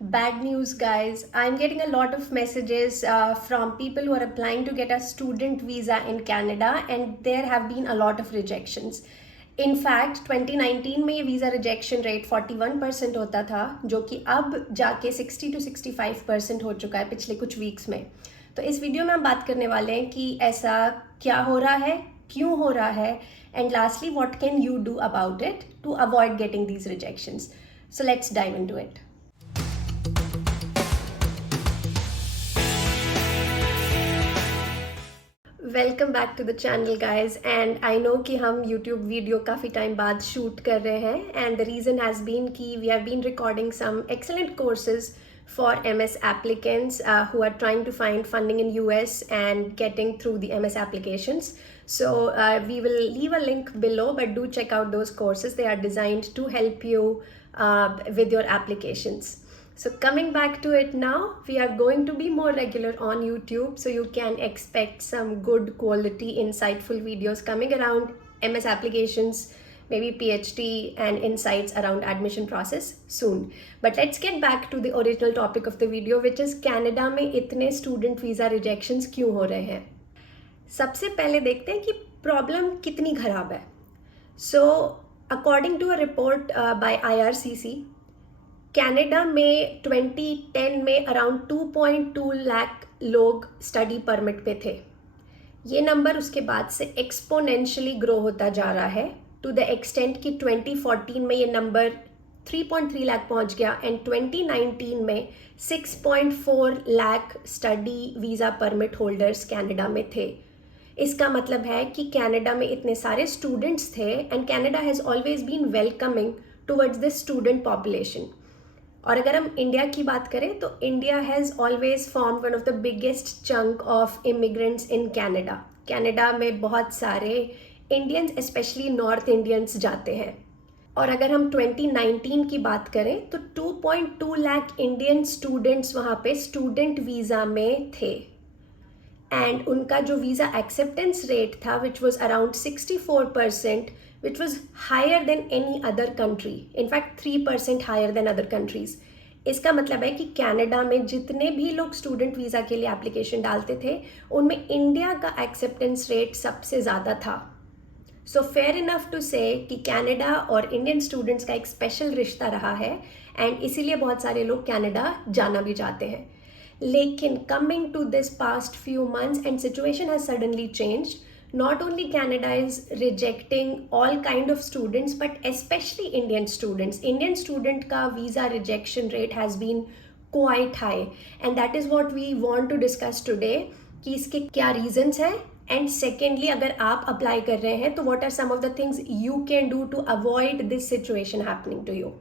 Bad news, guys. I'm getting a lot of messages from people who are applying to get a student visa in Canada, and there have been a lot of rejections. In fact, 2019 में ये visa rejection rate 41% होता था, जो कि अब जाके 60 to 65% हो चुका है पिछले कुछ वीक्स में. तो इस वीडियो में हम बात करने वाले हैं कि ऐसा क्या हो रहा है, क्यों हो रहा है, and lastly what can you do about it to avoid getting these rejections. So let's dive into it. Welcome back to the channel guys. And I know कि हम यूट्यूब वीडियो काफ़ी टाइम बाद शूट कर रहे हैं, and the reason has been कि we have been recording some excellent courses for MS applicants who are trying to find funding in US and getting through the MS applications. So we will leave a link below, but do check out those courses. They are designed to help you with your applications. So coming back to it now, we are going to be more regular on YouTube, so you can expect some good quality, insightful videos coming around MS applications, maybe PhD and insights around admission process soon. But let's get back to the original topic of the video, which is Canada में इतने student visa rejections क्यों हो रहे हैं. सबसे पहले देखते हैं कि प्रॉब्लम कितनी खराब है. So according to a report by IRCC, Canada में 2010 में अराउंड 2.2 लाख लोग स्टडी परमिट पे थे. ये नंबर उसके बाद से एक्सपोनेंशियली ग्रो होता जा रहा है टू द एक्सटेंट कि 2014 में ये नंबर 3.3 लाख पहुंच गया, एंड 2019 में 6.4 lakh study visa permit holders Canada में थे. इसका मतलब है कि कनाडा में इतने सारे स्टूडेंट्स थे, and Canada has always been welcoming towards this student population. और अगर हम इंडिया की बात करें तो India has always form one of the biggest chunk of immigrants in Canada. Canada में बहुत सारे इंडियंस, स्पेशली नॉर्थ इंडियंस, जाते हैं. और अगर हम 2019 की बात करें तो 2.2 लाख इंडियन स्टूडेंट्स वहाँ पे स्टूडेंट वीज़ा में थे, एंड उनका जो वीज़ा एक्सेप्टेंस रेट था which was around 64%, which was higher than any other country, in fact 3% higher than other countries. इसका मतलब है कि कनाडा में जितने भी लोग स्टूडेंट वीज़ा के लिए एप्लीकेशन डालते थे उनमें इंडिया का एक्सेप्टेंस रेट सबसे ज़्यादा था. सो फेयर इनफ टू से कि कनाडा और इंडियन स्टूडेंट्स का एक स्पेशल रिश्ता रहा है, एंड इसीलिए बहुत सारे लोग कनाडा जाना भी चाहते हैं. लेकिन coming to this past few months and situation has suddenly changed. Not only Canada is rejecting all kind of students, but especially Indian students. Indian student का visa rejection rate has been quite high, and that is what we want to discuss today कि इसके क्या reasons हैं, and secondly अगर आप apply कर रहे हैं तो what are some of the things you can do to avoid this situation happening to you.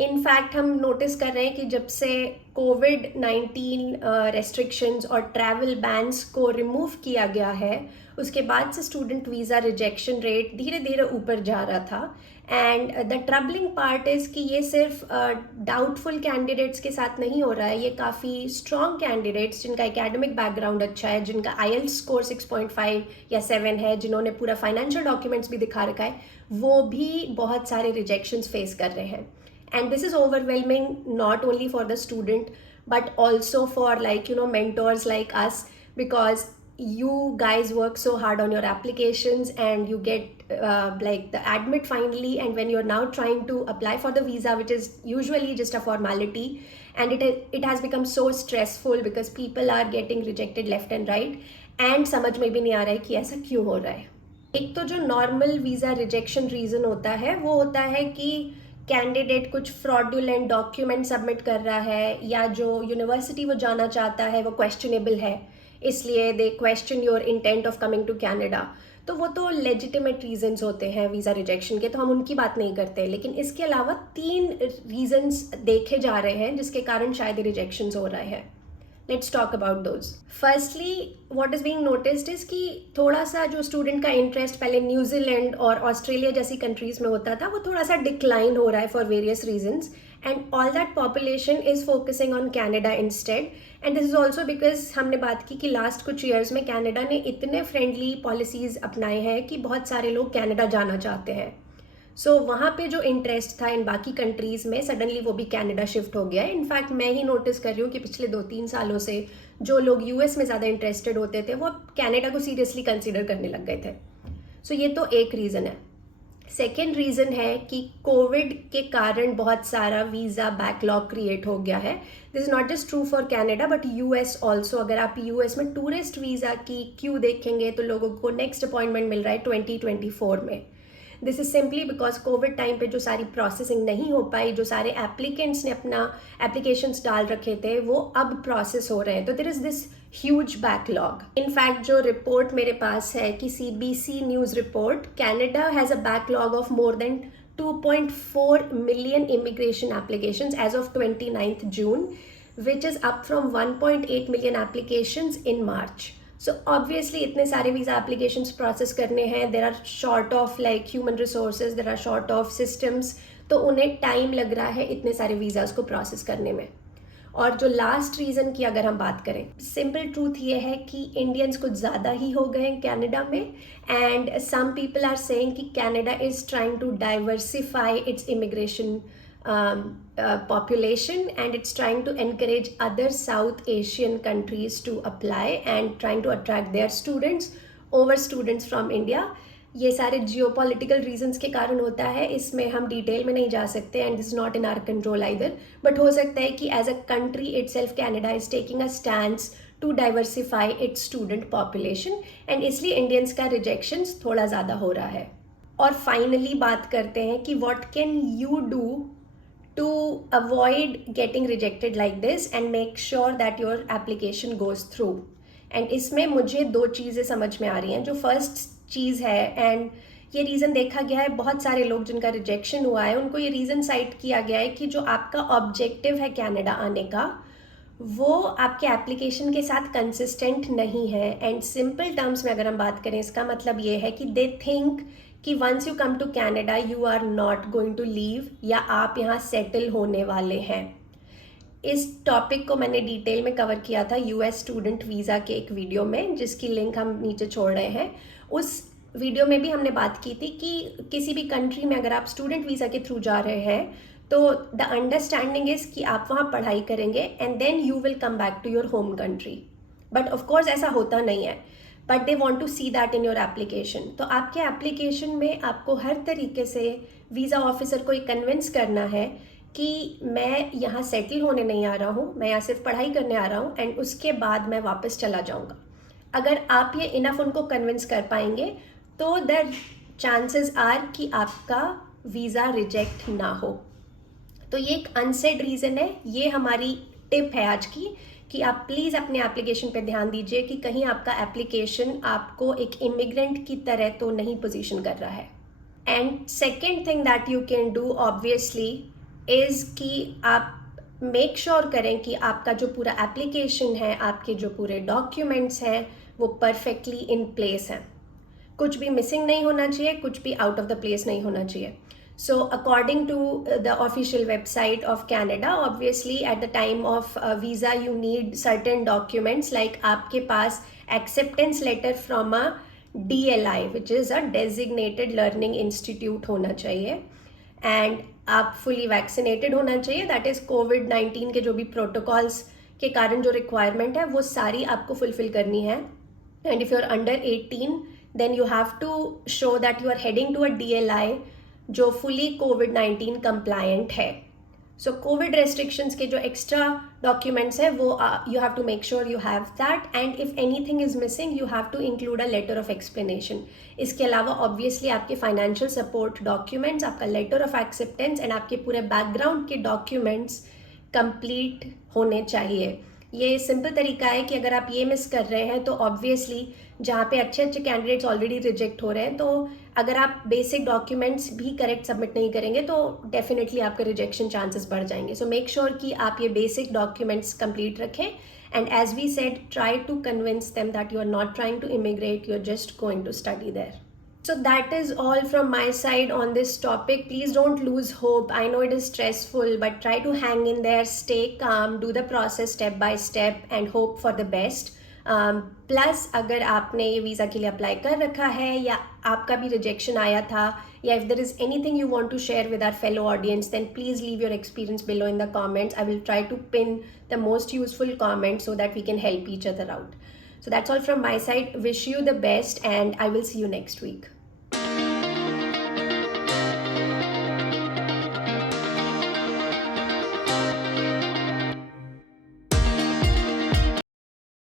In fact हम नोटिस कर रहे हैं कि जब से कोविड-19 रेस्ट्रिक्शंस और ट्रैवल बैन्स को रिमूव किया गया है, उसके बाद से स्टूडेंट वीज़ा रिजेक्शन रेट धीरे धीरे ऊपर जा रहा था. And the troubling part is कि ये सिर्फ डाउटफुल कैंडिडेट्स के साथ नहीं हो रहा है. ये काफ़ी स्ट्रॉन्ग कैंडिडेट्स जिनका एकेडमिक बैकग्राउंड अच्छा है, जिनका IELTS स्कोर 6.5 या 7 है, जिन्होंने पूरा फाइनेंशियल डॉक्यूमेंट्स भी दिखा रखा है, वो भी बहुत सारे रिजेक्शंस फेस कर रहे हैं. And this is overwhelming not only for the student but also for mentors like us, because you guys work so hard on your applications and you get the admit finally, and when you're now trying to apply for the visa, which is usually just a formality, and it has become so stressful because people are getting rejected left and right, and समझ में भी नहीं आ रहा है कि ऐसा क्यों हो रहा है. एक तो जो नॉर्मल वीज़ा रिजेक्शन रीज़न होता है वो होता है कि कैंडिडेट कुछ फ्रॉडुलेंट डॉक्यूमेंट सबमिट कर रहा है, या जो यूनिवर्सिटी वो जाना चाहता है वो क्वेश्चनेबल है, इसलिए they question your intent of coming to Canada. तो वो तो लेजिटिमेट रीजंस होते हैं वीज़ा रिजेक्शन के, तो हम उनकी बात नहीं करते. लेकिन इसके अलावा 3 रीजंस देखे जा रहे हैं जिसके कारण शायद रिजेक्शन हो रहे हैं. Let's talk about those. Firstly what is being noticed is कि थोड़ा सा जो स्टूडेंट का इंटरेस्ट पहले न्यूजीलैंड और ऑस्ट्रेलिया जैसी कंट्रीज़ में होता था वो थोड़ा सा डिक्लाइन हो रहा है for various reasons, and all that population is focusing on Canada instead. And this is also because हमने बात की कि लास्ट कुछ ईयर्स में कनाडा ने इतने फ्रेंडली पॉलिसीज़ अपनाए हैं कि बहुत सारे लोग कनाडा जाना चाहते हैं. सो वहाँ पे जो इंटरेस्ट था इन बाकी कंट्रीज़ में, सडनली वो भी कनाडा शिफ्ट हो गया है। इनफैक्ट मैं ही नोटिस कर रही हूँ कि पिछले 2-3 सालों से जो लोग यूएस में ज़्यादा इंटरेस्टेड होते थे वो अब कनाडा को सीरियसली कंसिडर करने लग गए थे। सो ये तो एक रीज़न है। सेकेंड रीज़न है कि कोविड के कारण बहुत सारा वीज़ा बैकलॉग क्रिएट हो गया है। This is not just true for Canada but US also. अगर आप यूएस में टूरिस्ट वीज़ा की क्यू देखेंगे तो लोगों को नेक्स्ट अपॉइंटमेंट मिल रहा है 2024 में। This is simply because Covid time पे जो सारी प्रोसेसिंग नहीं हो पाई, जो सारे एप्लीकेंट्स ने अपना एप्लीकेशंस डाल रखे थे वो अब प्रोसेस हो रहे हैं। तो there is this huge backlog. In fact जो रिपोर्ट मेरे पास है कि CBC news report, Canada has a backlog of more than 2.4 million immigration applications as of 29th June, which is up from 1.8 million applications in March. So obviously इतने सारे visa applications process करने हैं, there are short of like human resources, there are short of systems, तो उन्हें time लग रहा है इतने सारे वीज़ाज़ को प्रोसेस करने में। और जो लास्ट रीज़न की अगर हम बात करें, सिंपल ट्रूथ ये है कि इंडियंस कुछ ज़्यादा ही हो गए हैं कनाडा में, and some people are saying कि Canada is trying to diversify its immigration population, and it's trying to encourage other South Asian countries to apply and trying to attract their students over students from India. ये सारे geopolitical reasons के कारण होता है, इसमें हम detail में नहीं जा सकते and this not in our control either, but हो सकता है कि as a country itself Canada is taking a stands to diversify its student population, and इसलिए इंडियंस का रिजेक्शंस थोड़ा ज़्यादा हो रहा है। और फाइनली बात करते हैं कि what can you do to avoid getting rejected like this and make sure that your application goes through. And इसमें मुझे दो चीज़ें समझ में आ रही हैं। जो फर्स्ट चीज़ है, एंड ये रीज़न देखा गया है, बहुत सारे लोग जिनका रिजेक्शन हुआ है उनको ये रीज़न साइट किया गया है कि जो आपका ऑब्जेक्टिव है कनाडा आने का वो आपके एप्लीकेशन के साथ कंसिस्टेंट नहीं है। एंड सिंपल टर्म्स में अगर हम बात करें, इसका मतलब ये है कि दे थिंक कि once you come to Canada you are not going to leave, या आप यहाँ सेटल होने वाले हैं। इस टॉपिक को मैंने डिटेल में कवर किया था यूएस स्टूडेंट वीज़ा के एक वीडियो में, जिसकी लिंक हम नीचे छोड़ रहे हैं। उस वीडियो में भी हमने बात की थी कि किसी भी कंट्री में अगर आप स्टूडेंट वीज़ा के थ्रू जा रहे हैं तो द अंडरस्टैंडिंग इज़ कि आप वहाँ पढ़ाई करेंगे and then you will come back to your home country. But of course ऐसा होता नहीं है, but they want to see that in your application. तो आपके एप्लीकेशन में आपको हर तरीके से वीज़ा ऑफिसर को ये कन्विंस करना है कि मैं यहाँ सेटल होने नहीं आ रहा हूँ, मैं यहाँ सिर्फ पढ़ाई करने आ रहा हूँ एंड उसके बाद मैं वापस चला जाऊँगा। अगर आप ये इनफ उनको कन्विंस कर पाएंगे तो द चांसेस आर कि आपका वीज़ा रिजेक्ट ना हो। तो ये एक अनसेड रीज़न है, ये हमारी टिप है आज की कि आप प्लीज़ अपने एप्लीकेशन पे ध्यान दीजिए कि कहीं आपका एप्लीकेशन आपको एक इमिग्रेंट की तरह तो नहीं पोजीशन कर रहा है। And second thing that you can do obviously is कि आप मेक श्योर करें कि आपका जो पूरा एप्लीकेशन है, आपके जो पूरे डॉक्यूमेंट्स हैं वो परफेक्टली इन प्लेस हैं। कुछ भी मिसिंग नहीं होना चाहिए, कुछ भी आउट ऑफ द प्लेस नहीं होना चाहिए। So according to the official website of Canada, obviously at the time of visa you need certain documents like आपके पास acceptance letter from a DLI which is a designated learning institute होना चाहिए, and आप fully vaccinated होना चाहिए, that is COVID-19 के जो भी protocols के कारण जो requirement है वो सारी आपको fulfill करनी है। And if you're under 18 then you have to show that you are heading to a DLI जो फुली कोविड-19 कंप्लायंट है। सो कोविड रेस्ट्रिक्शंस के जो एक्स्ट्रा डॉक्यूमेंट्स है वो you have to make sure you have that, and if anything is missing you have to include a letter of explanation. इसके अलावा obviously आपके financial support documents, आपका letter of acceptance and आपके पूरे background के documents complete होने चाहिए। ये सिंपल तरीका है कि अगर आप ये मिस कर रहे हैं तो ऑब्वियसली जहाँ पे अच्छे अच्छे कैंडिडेट्स ऑलरेडी रिजेक्ट हो रहे हैं, तो अगर आप बेसिक डॉक्यूमेंट्स भी करेक्ट सबमिट नहीं करेंगे तो डेफिनेटली आपके रिजेक्शन चांसेस बढ़ जाएंगे। सो मेक श्योर कि आप ये बेसिक डॉक्यूमेंट्स कंप्लीट रखें, and as we said try to convince them that you are not trying to immigrate, you are just going to study there. So that is all from my side on this topic. Please don't lose hope. I know it is stressful, but try to hang in there, stay calm, do the process step by step and hope for the best. Plus अगर आपने ये visa के लिए apply कर रखा है या आपका भी रिजेक्शन आया था, या if there is anything you want to share with our fellow audience, then please leave your experience below in the comments. I will try to pin the most useful comments so that we can help each other out. So that's all from my side. Wish you the best and I will see you next week.